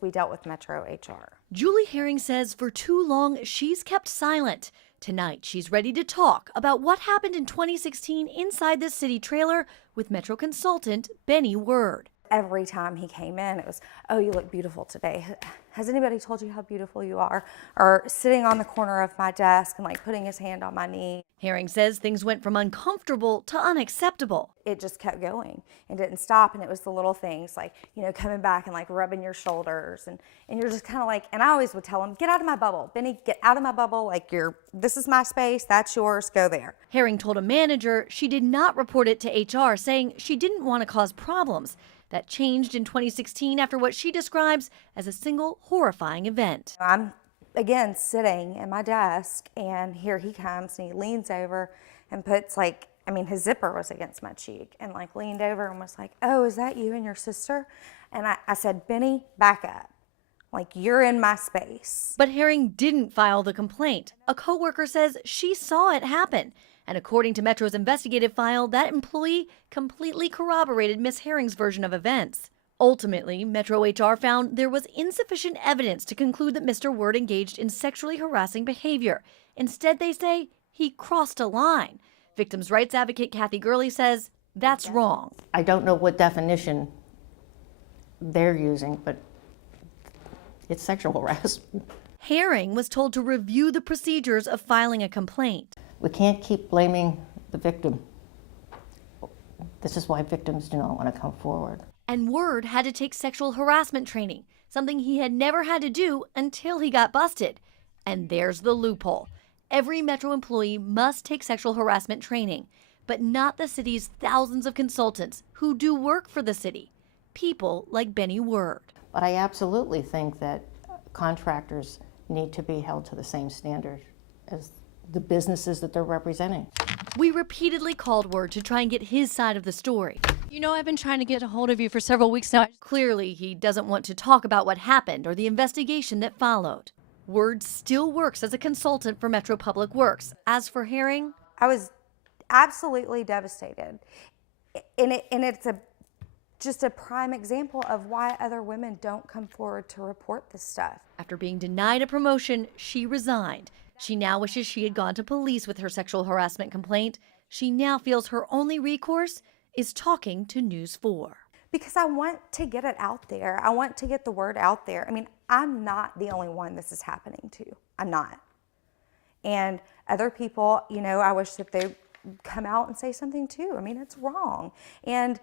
We dealt with Metro HR. Julie Herring says for too long she's kept silent. Tonight, she's ready to talk about what happened in 2016 inside the city trailer with Metro consultant Benny Word. Every time he came in, it was, "Oh, you look beautiful today. Has anybody told you how beautiful you are?" Or sitting on the corner of my desk and like putting his hand on my knee. Herring says things went from uncomfortable to unacceptable. It just kept going and didn't stop. And it was the little things like, coming back and like rubbing your shoulders. And you're just kind of like, and I always would tell him, "Get out of my bubble. Benny, get out of my bubble. Like this is my space. That's yours. Go there." Herring told a manager she did not report it to HR, saying she didn't want to cause problems. That changed in 2016 after what she describes as a single horrifying event. I'm, again, sitting at my desk, and here he comes, and he leans over and puts his zipper was against my cheek, and like leaned over and was like, "Oh, is that you and your sister?" And I said, "Benny, back up. Like, you're in my space." But Herring didn't file the complaint. A coworker says she saw it happen. And according to Metro's investigative file, that employee completely corroborated Miss Herring's version of events. Ultimately, Metro HR found there was insufficient evidence to conclude that Mr. Word engaged in sexually harassing behavior. Instead, they say he crossed a line. Victims' rights advocate Kathy Gurley says that's wrong. I don't know what definition they're using, but it's sexual harassment. Herring was told to review the procedures of filing a complaint. We can't keep blaming the victim. This is why victims do not want to come forward. And Word had to take sexual harassment training, something he had never had to do until he got busted. And there's the loophole. Every Metro employee must take sexual harassment training, but not the city's thousands of consultants who do work for the city. People like Benny Word. But I absolutely think that contractors need to be held to the same standard as the businesses that they're representing. We repeatedly called Word to try and get his side of the story. I've been trying to get a hold of you for several weeks now. Clearly, he doesn't want to talk about what happened or the investigation that followed. Word still works as a consultant for Metro Public Works. As for Herring, I was absolutely devastated. And it's just a prime example of why other women don't come forward to report this stuff. After being denied a promotion, she resigned. She now wishes she had gone to police with her sexual harassment complaint. She now feels her only recourse is talking to News 4. Because I want to get it out there. I want to get the word out there. I mean, I'm not the only one this is happening to. I'm not. And other people, I wish that they come out and say something too. I mean, it's wrong. And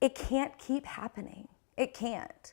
it can't keep happening. It can't.